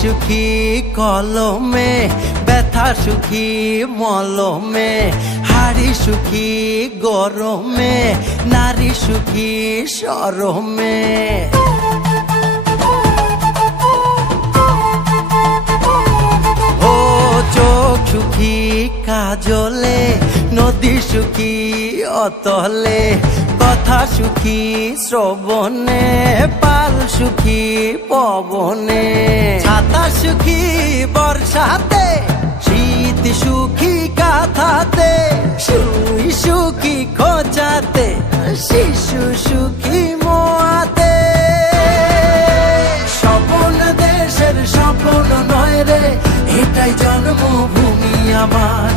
সুখী কলমে, ব্যথা সুখী মলমে, হাড়ি সুখী গরমে, নারী সুখী শরমে। ও চোখ সুখী কাজলে, নদী সুখী অতলে, কথা সুখী শ্রবণে, পাল সুখী পবনে, ছাতা সুখী বর্ষাতে, শীত সুখী কাঁথাতে, সুই সুখী খোঁচাতে, শিশু সুখী মোয়াতে। স্বপন দেশের স্বপন নয় রে, এটাই জন্মভূমি আমার।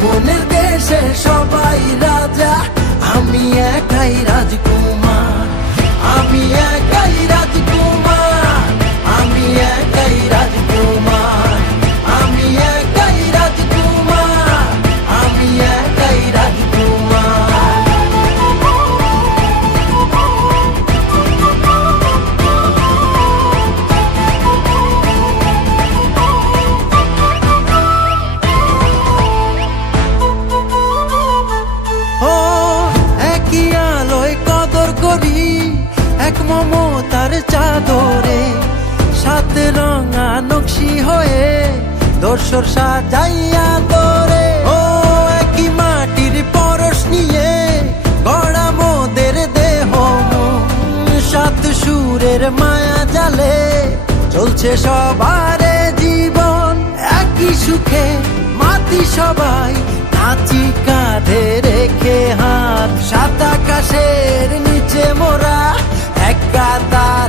মনের দেশে সবাই রাজা, আমি একাই রাজকুমার, আমি একাই রাজকুমার, আমি একাই রাজকুমার, আমি একাই রাজকুমার, আমি একাই রাজকুমার। এক মমতার চাদরে, সাত রঙা নকশি হয়ে দর্শর সাজাইয়া তোরে। ও একই মাটির পরশ নিয়ে গড়া মোদের দেহ, সাত সুরের মায়া জালে চলছে সবারে জীবন। একই সুখে মাতি সবাই, নাচি কাঁধে রেখে হাত, সাত আকাশের নিচে মোরা এক কাতার